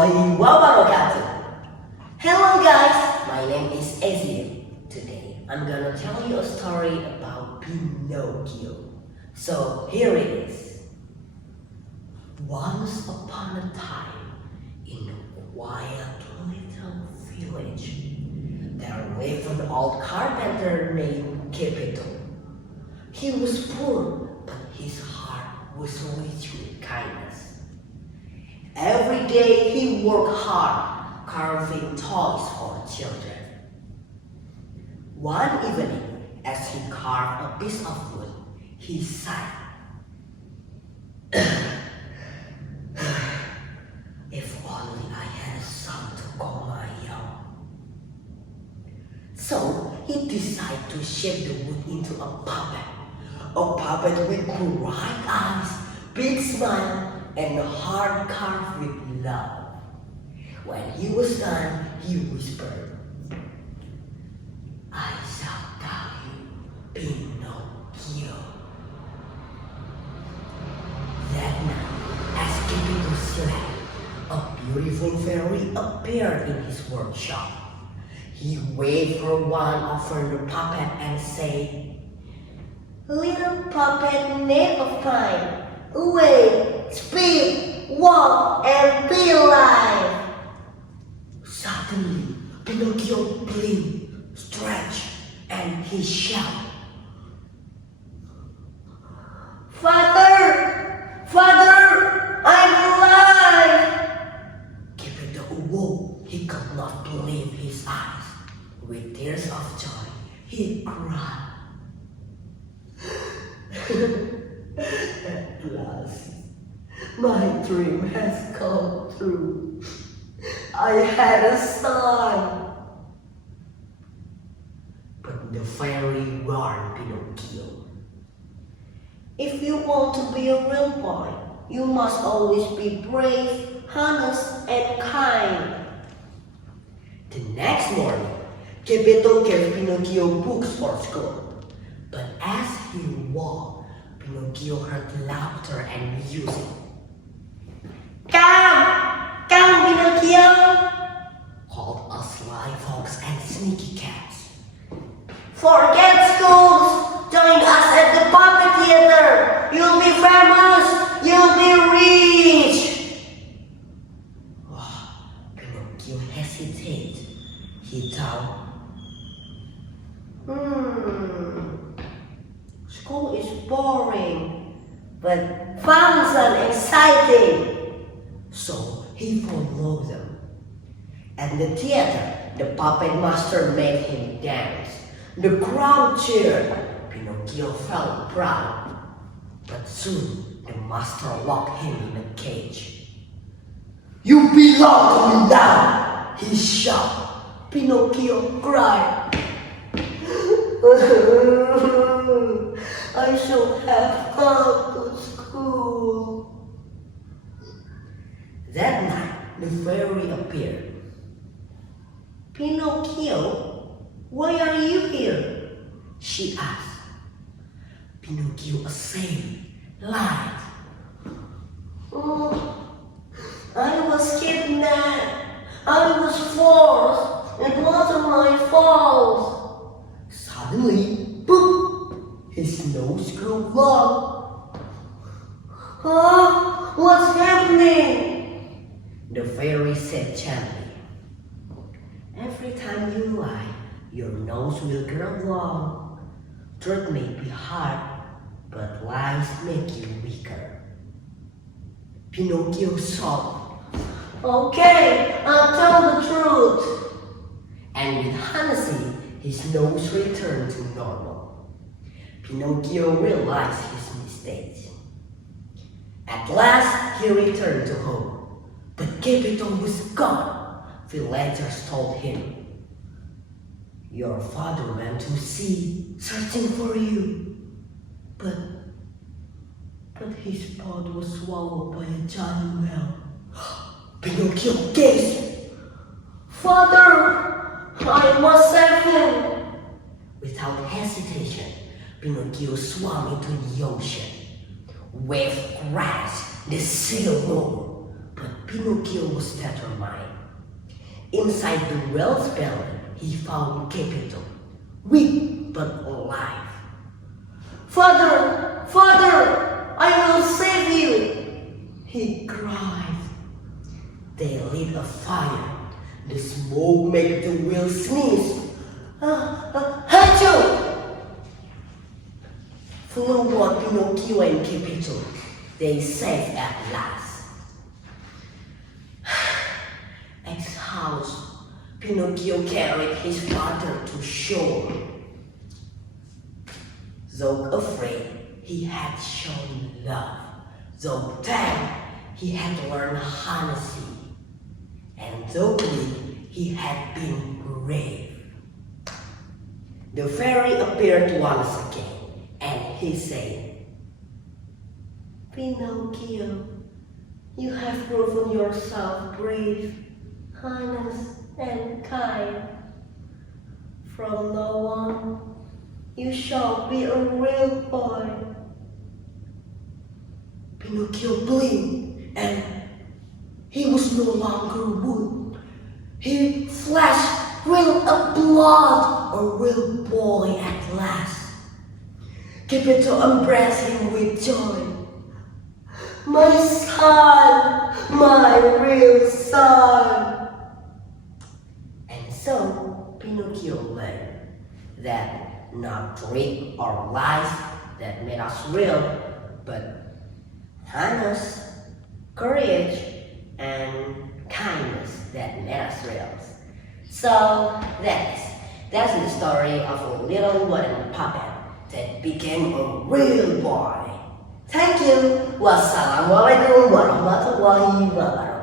warahmatullahi wabarakatuh. Hello guys, my name is Ezio. Today I'm gonna tell you a story about Pinocchio. So here it is. Once upon a time, in a quiet little village, there lived an old carpenter named Geppetto. He was poor, but his heart was rich with kindness. Every day he worked hard, carving toys for children. One evening, as he carved a piece of wood, he sighed. If only I had a son to call my own. So he decided to shape the wood into a puppet with bright eyes, big smile, and a heart carved with love. When he was done, he whispered, "I shall tell you, Pinocchio." That night, as Geppetto slept, a beautiful fairy appeared in his workshop. He waved her wand over the puppet and said, "Little puppet knave of mine, awake, speak, walk, and be alive." Suddenly, Pinocchio blinked, stretched, and he shouted, "Father! Father! I'm alive!" Geppetto awoke. He could not believe his eyes. With tears of joy, he cried. At last, my dream has come true. I had a son. But the fairy warned Pinocchio. If you want to be a real boy, you must always be brave, honest, and kind. The next morning, Geppetto gave Pinocchio books for school. But as he walked, Pinocchio heard laughter and music. "Come! Come, Pinocchio!" called a sly fox and sneaky cats. "Forget schools! Join us at the puppet theater! You'll be famous! You'll be rich!" Pinocchio hesitated. He thought, school is boring, but fun and exciting. So he followed them. At the theater, the puppet master made him dance. The crowd cheered. Pinocchio felt proud. But soon, the master locked him in a cage. "You belong to me now!" he shouted. Pinocchio cried. "I should have gone to school." That night, the fairy appeared. "Pinocchio, why are you here?" she asked. Pinocchio essayed, lied. "I was kidnapped. I was forced. It wasn't my fault." Suddenly, boom! His nose grew long. What's happening?" The fairy said gently, "Every time you lie, your nose will grow long. Truth may be hard, but lies make you weaker." Pinocchio sobbed. "Okay, I'll tell the truth." And with honesty, his nose returned to normal. Pinocchio realized his mistake. At last, he returned to home. But Geppetto was gone. Villagers told him, "Your father went to sea, searching for you. But his pot was swallowed by a giant whale." Pinocchio gasped. "Father! I must save him!" Without hesitation, Pinocchio swam into the ocean. Wave crashed, the sail rolled, but Pinocchio was determined. Inside the whale's belly, he found Geppetto, weak but alive. "Father! Father! I will save you!" he cried. They lit a fire. The smoke made the whale sneeze. Achoo! Flew on Pinocchio and Geppetto. They saved at last. At his house, Pinocchio carried his father to shore. Though afraid, he had shown love. Though thanked, he had learned honesty. And though weak, he had been brave. The fairy appeared once again, and he said, "Pinocchio, you have proven yourself brave, honest, and kind. From now on, you shall be a real boy." Pinocchio blinked, and he was no longer wood. His flesh real of blood, a real boy at last. Geppetto embraced him with joy. "My son, my real son." And so Pinocchio learned that not trick or lies that made us real, but honest, courage, and kindness that made us real. So that's the story of a little wooden puppet that became a real boy. Thank you. Wassalamualaikum warahmatullahi wabarakatuh.